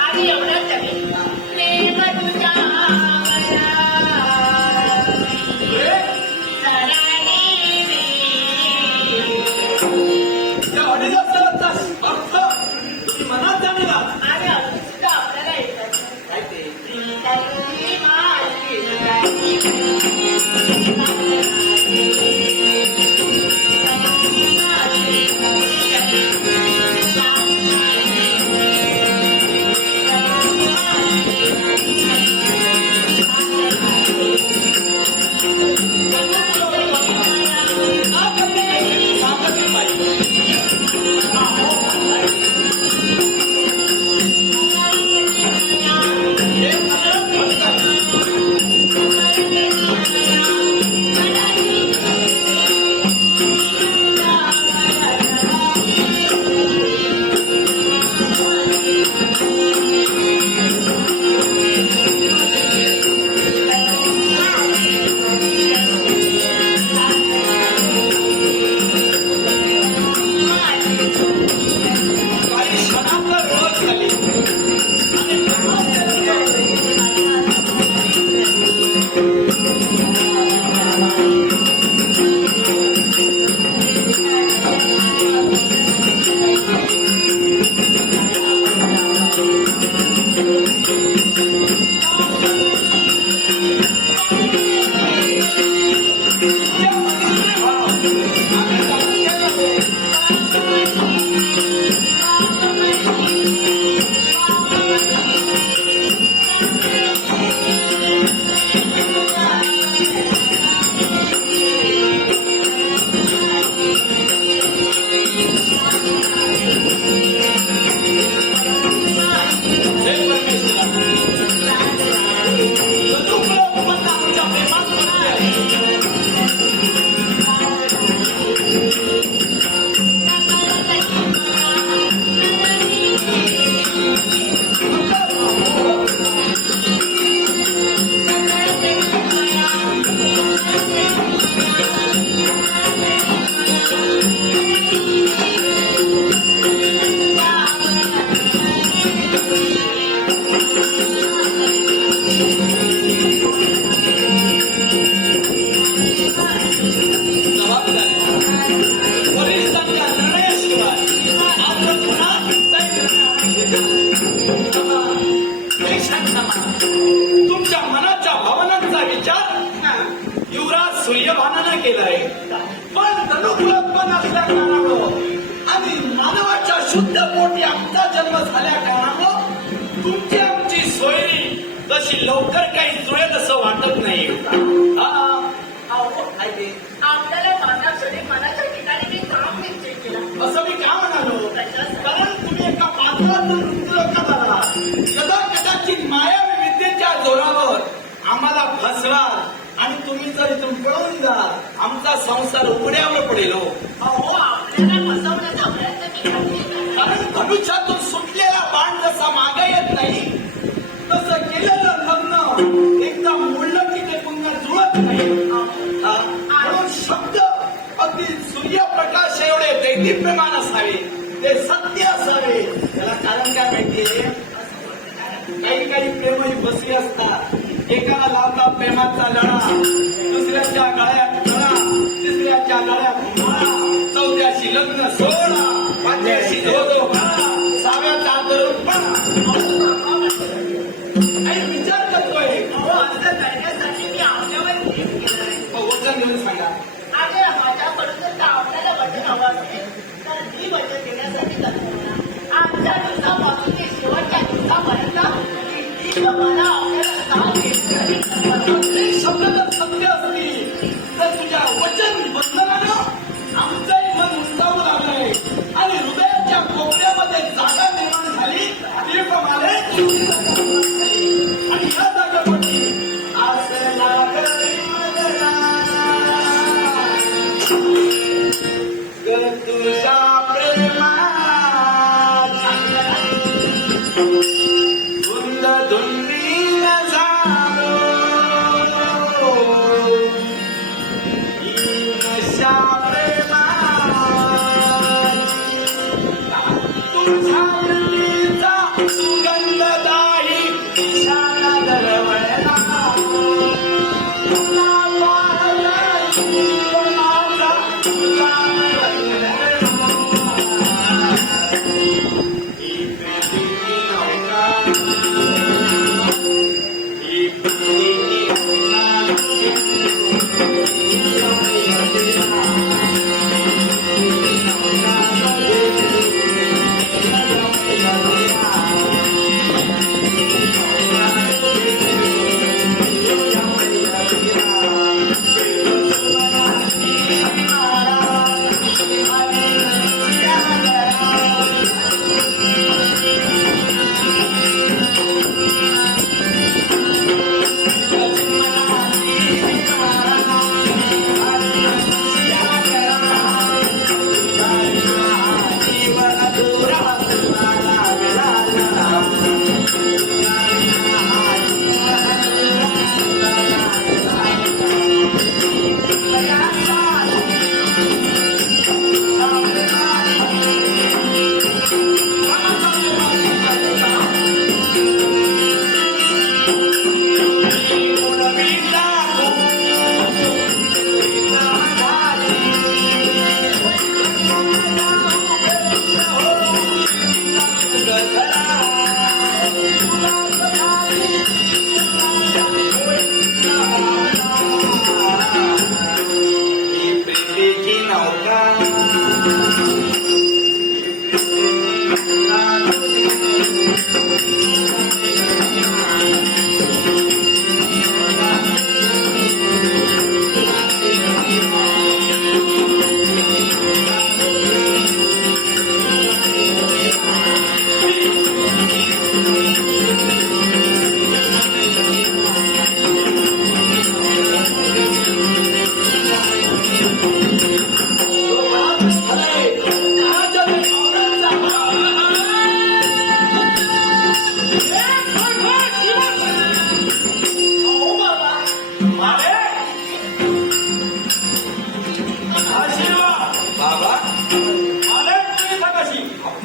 आणि एवढंच नव्हे, प्रेम तुझ्या मनात जाणीला आणि अजून सुद्धा आपल्याला येतात काय ते तुमच्या मनाच्या भावनांचा विचार युवराज सूर्यभानानं केलाय, पण धनुकुलोत्पन्न असल्या कारणामुळं आणि मानवाच्या शुद्ध पोटी आमचा जन्म झाल्या कारणामुळं तुमची आमची सोयरी तशी लवकर काही जुळेल असं वाटत नाही. आपल्याला माझ्याकडे मनाच्या ठिकाणी मी काम निश्चय केला असं मी का म्हणालो, कारण तुम्ही एका पात्राचं नृत्य करा सदा कदाचित मायावी विद्येच्या जोरावर आम्हाला फसवा आणि तुम्ही जर इथून पळून जा आमचा संसार उघड्यावर पडेल. आपल्याला फसवण्याचा प्रयत्न मी करते, कारण धनुष्यातून सुटलेला बाण जसा मागे येत नाही तसं केलेलं लग्न एकदा मोडलं की ते पुन्हा जुळत नाही. म्हणून शब्द अगदी सूर्यप्रकाश एवढे दैदिप्यमान असावे, ते सत्य असावे. त्याला कारण काय माहितीये, काही काही प्रेमही बसली असतात. एकाला लावता प्रेमाचा लढा, दुसऱ्याच्या गळ्यात गळा, तिसऱ्याच्या गळ्यात माळा, चौथ्याशी लग्न सोहळा, पाचव्याशी धोधो काळा, सहाव्याचा दरुपणा. काही विचार करतोय असं करण्यासाठी मी आपल्यावर प्रेम केलंय. वचन घेऊन सांगा. अरे माझ्याकडून जर का आपल्याला वचन हवं असेल तर मी वचन देण्यासाठी करतो. आजच्या दिवसापासून ते शेवटच्या दिवसापर्यंत मला आपल्याला साथ देण्यासाठी शब्द जर सत्य असतील तर तुझ्या वचन बंधनानं आमचंही मन उंचावू लागलंय आणि हृदयाच्या कोपऱ्यामध्ये जागा निर्माण झाली. आणि या जागेमध्ये असं लागलं तुझ्या प्रेमात धुंद धुंदीन झालो नशा प्रेमात तुझ्या सुगंध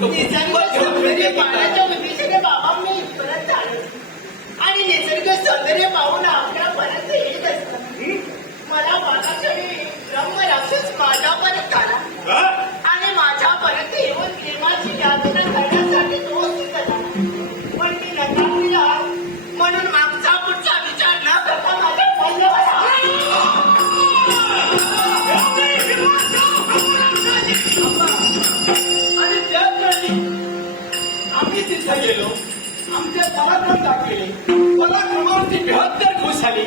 निसर्ग सौंदर्य पाहण्याच्या उद्देशाने बाबा मी इथपर्यंत आलो आणि निसर्ग सौंदर्य पाहून आपल्यापर्यंत येत असताना मला वाटाक्षणी ब्रह्म राक्षस माझ्यापर्यंत आला आणि माझ्यापर्यंत येऊन प्रेमाची यातना करण्यासाठी तो सिद्ध झाला. पण मी नकार दिला म्हणून मागचा पुढचा विचार न करता माझ्या पल्ल्यावर आणि त्याच वेळी आम्ही तिथे गेलो, आमचे पराक्रम दाखवले, पराक्रमावरती बेहत्तर खुश झाली,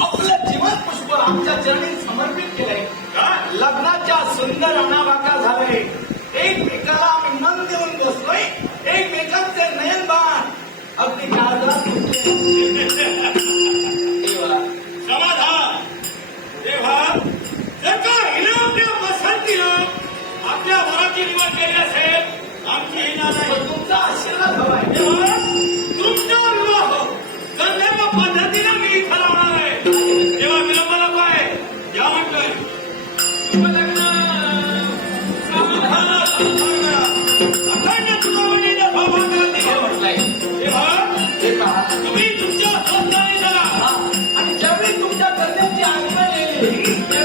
आपलं जीवन पुष्प आमच्या चरणी समर्पित केलंय. लग्नाच्या सुंदर अनाभाका झाले, एकमेकाला आम्ही मन देऊन बसलोय, एकमेकांचे नयनबाण अगदी काळजात घुसले. समाधान तेव्हा जर का हिनं आपल्या पसंतीनं आपल्या वराची निवड केली असेल आमची ही नाद आहे. पण तुमचा आशीर्वाद हवाय. तेव्हा तुमचा विवाह गंधर्व पद्धतीनं मी इथं लावणार आहे. तेव्हा विलंबाला काय या म्हटलंय लग्न समाधान संसर्ग अखंड चुनावणीच्या सौभाग्याला दिलं म्हटलंय. तेव्हा तुम्ही तुमच्या स्वतःने करा आणि ज्यावेळी तुमच्या कन्याची आगमन येईल